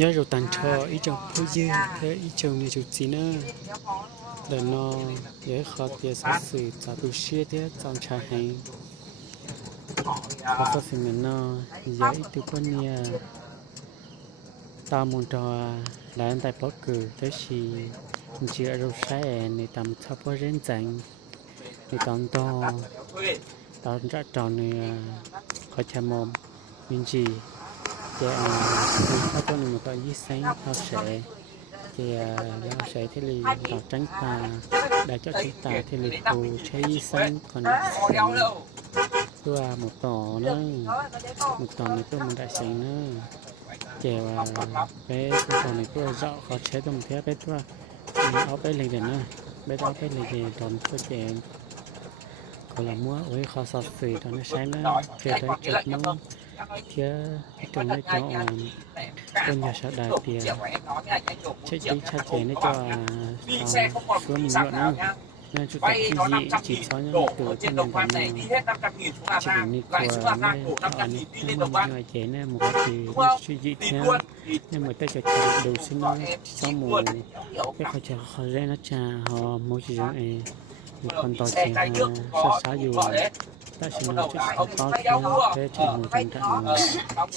nhớ rồi tàn cho ý trong phơi dư thế ý trong này chụp gì nữa là nó dễ khó tiền sản xuất trả tu sửa thế trong trà hay khó sản xuất mình nó dễ từ con nia ta muốn cho là anh tại bóc cử tới khi chỉ ở đâu sai này tầm thấp có rèn dành này tầm to tao ra tròn này khỏi chăm mồm mình chỉ thì thao con này một cái gì sáng thao sẽ thì nó sẽ thế li tao tránh ta đã cho chúng ta thế li phù chế gì sáng còn tôi một tỏ nữa một tỏ này tôi một đại sáng nữa chèo bé con này tôi rõ khó chế tôi một thế bé tôi áo bé lên đèn nữa bé áo bé lên đèn đòn tôi chèo còn là mua với khó sọt xì đó nó sáng nó chơi tới chụp nó kia trong nó cho con nhà xã đại tiền chế tí cha chế nó cho xuống mình nhuận nó nên chúng ta khi gì chỉ cho những từ trên nền tảng này chỉ định đi qua nên cho anh nhưng mà ngoài chế này một cái suy nghĩ theo nhưng mà ta cho đầu xin nó cho mùa cái khó chờ khó ra nó trà họ mỗi chỉ rằng còn tỏi chỉ sao sao dù ta chỉ nói chút có thế chỉ một tình trạng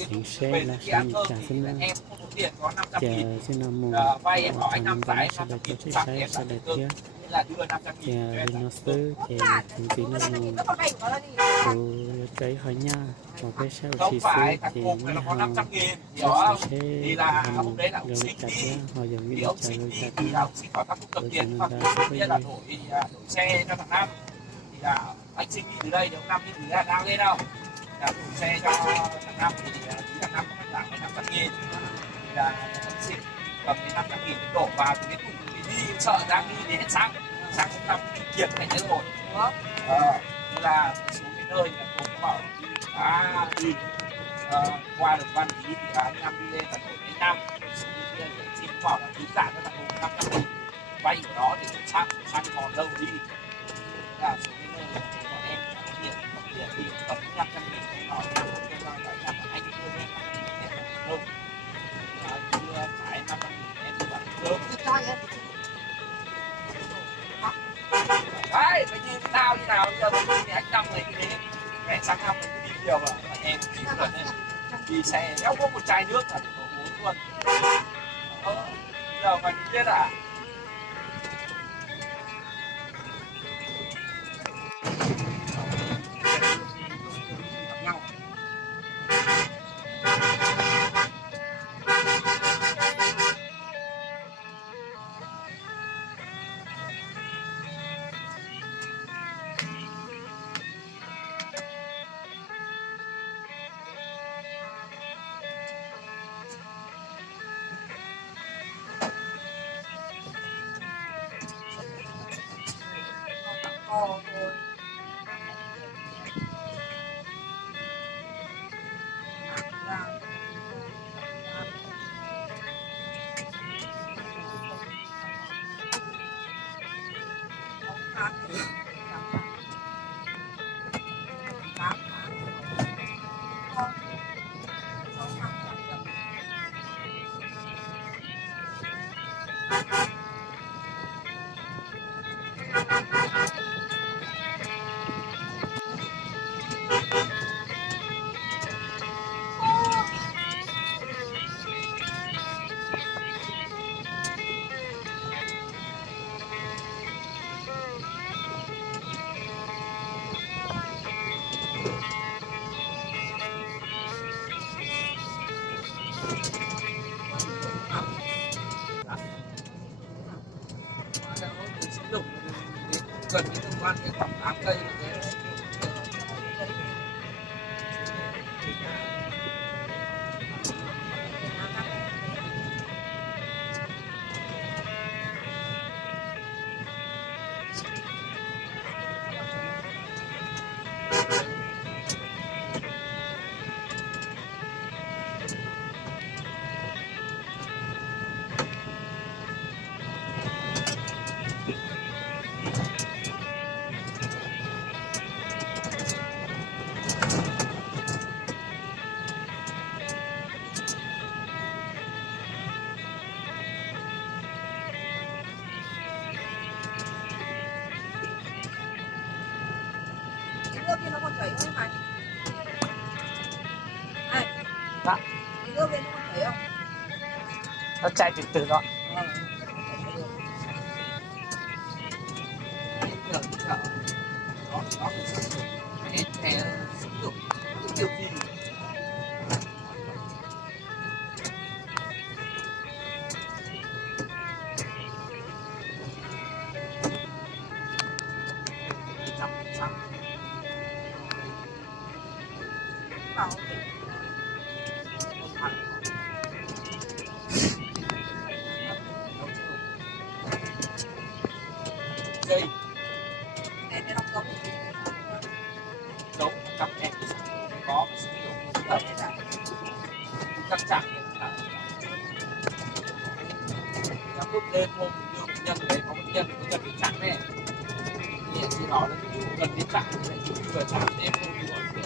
chính xe là sao nhịp trả xin chờ xin là một thằng bạn sẽ được cho chiếc xe sẽ được kia chờ nó sư thì thường tí nó một cái hỏi nha một cái xe chỉ sư thì như họ nó sẽ rồi chặt nhá họ giống như chặt rồi chặt nhá rồi cho nên là cái gì xe cho thằng Nam thì là anh sinh đi từ đây thì ông Nam đi từ đây đang lên đâu là đủ xe cho thằng Nam thì thằng Nam có khoảng 500.000 thì là anh sinh cầm cái 500.000 đổ vào cái tủ cái đi sợ đang đi thì hết xăng ông Nam đi kiệt thành thế rồi như là xuống cái nơi là cũng bảo đi qua được Văn Lý thì anh Nam đi lên tận Hồ Nam xuống kia thì anh sinh bảo là tính cả cho thằng Hùng 500.000 vay của nó thì sang còn lâu đi là số cái nơi bọn em tiền thì tầm 500.000 nó cho anh đưa lên 500.000 hơn đưa phải 500.000 em đi bằng cơm đấy phải như tao như nào bây giờ mình đi anh năm này cái mẹ sang năm mình đi nhiều mà em chỉ cần đi xe đéo có một chai nước là uống luôn giờ mày biết à gần cái cơ quan cái khoảng 8 cây như thế đấy mày. Này. Dạ. Đi nước lên không thấy không? Nó chạy từ từ đó. Nó sẽ sử dụng điều gì Bảo dây em nó không đấu cặp em có sử dụng chắc chắn nó bước lên hôm đưa nhân đấy có một nhân có cần đến chặng này thì chỉ đó là ví dụ cần đến chặng này chỉ vừa chặng đêm hôm đi gọi tiền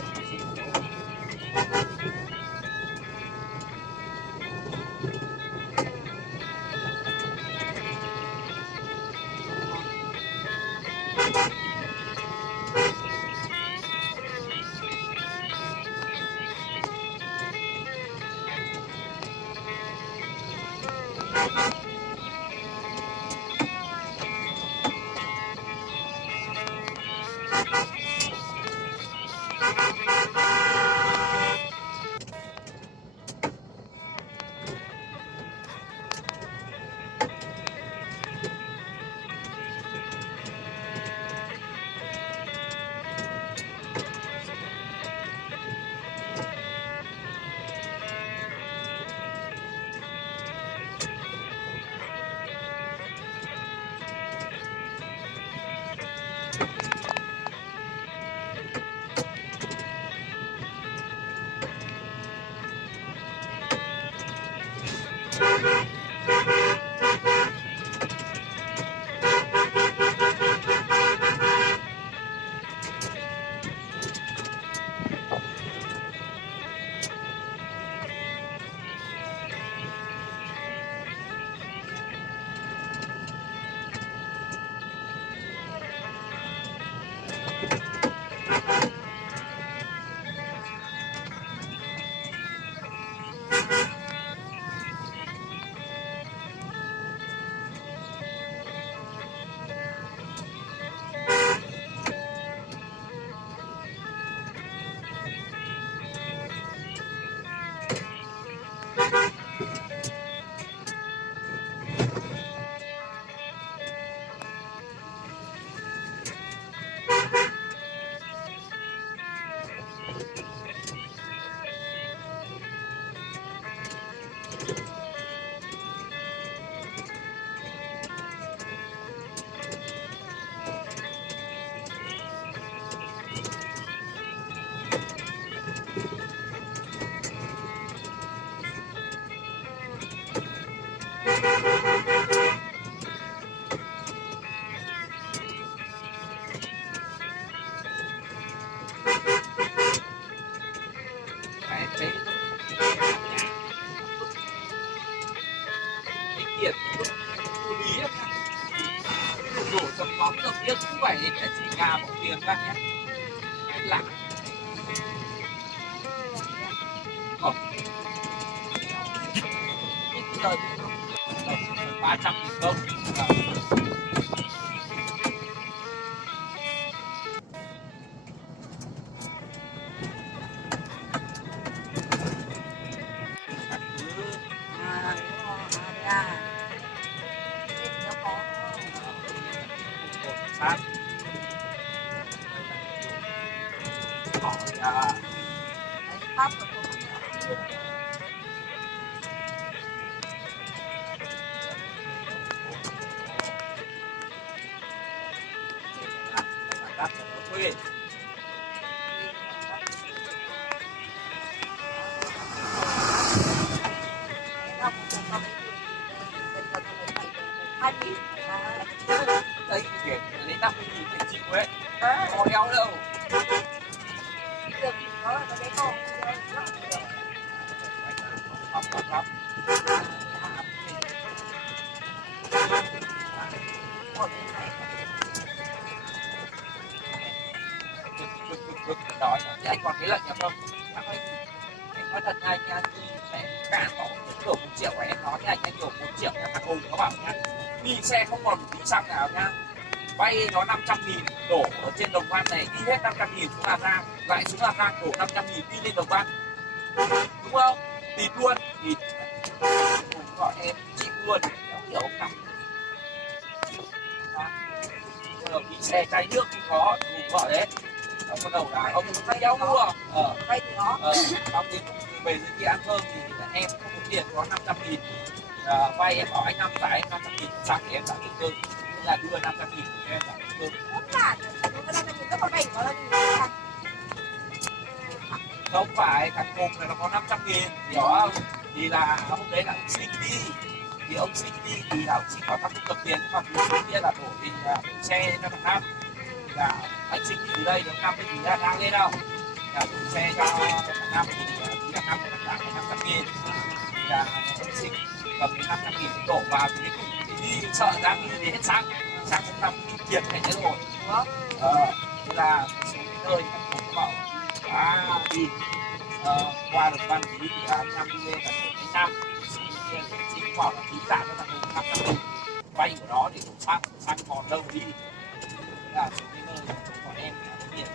lý đổ sập bóng đầu tiên cũng phải cái chỉ gà một tiền ra nhé lạ không giờ 300.000 đồng sát hỏi pháp đắt cho nó thuê đấy tiền lấy 50.000 phải chịu ấy có đéo đâu học lắm được đói thì anh còn cái lệnh nhập không? Anh nói thật anh nha, mẹ cả có đổ 1 triệu của em nói với anh đổ 1 triệu nha, thằng Hùng nó bảo nha, đi xe không còn tí xăng nào nha, vay nó 500.000 đổ ở trên Đồng Văn này, đi hết 500.000 xuống Hà Giang, lại xuống Hà Giang đổ 500.000 đi lên Đồng Văn, đúng không? Tìm luôn thì Hùng gọi em chịu luôn, hiểu không nào? Đi xe chai nước thì có Hùng gọi đấy. Bắt đầu là ông thay nhau mua vay thì nó ông đến về dưới kia ăn cơm thì em không có tiền có 500.000 vay em bảo anh giải 500.000 xong thì em trả tiền cơm, nên là đưa 500.000 cho em trả tiền cơm. có vay có là Không phải thằng Hùng này nó có 500.000, hiểu không? Thì là hôm đấy là ông xin đi, thì ông xin đi thì là ông xin bảo thằng cầm tiền, nhưng mà thứ kia là đổ thì xe cho thằng Nam, thì là anh xin đi từ đây được 5 thì ra đang lên đâu, là đổ xe cho thằng Nam thì thằng Nam phải trả 500.000, thì là ông xin cầm cái 500.000 thì đổ vào thì đi sợ đang đi để hết xăng không nằm đi kiệt thành thế rồi, đúng không? Thế là xuống cái nơi thằng Hùng bảo đi qua được Văn Chí thì anh Nam đi lên là đến Nam xin bảo là ký trả cho thằng Hùng 500.000 vay của nó để đổ xăng còn đâu đi. Thế là xuống cái nơi của em tiền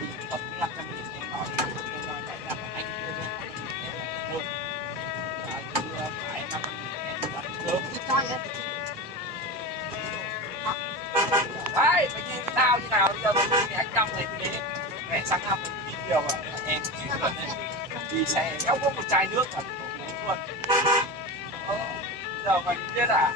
đi cầm cái 500.000 em nói thì em nói là anh đưa lên em luôn, và đưa phải 500.000 em đi bán cơm. Đấy, mày nhìn tao như nào bây giờ mày nhìn anh Năm này cái đấy mẹ sáng năm mình đi nhiều rồi em chỉ cần đi xe kéo có một chai nước là đổ luôn. Giờ mày biết à?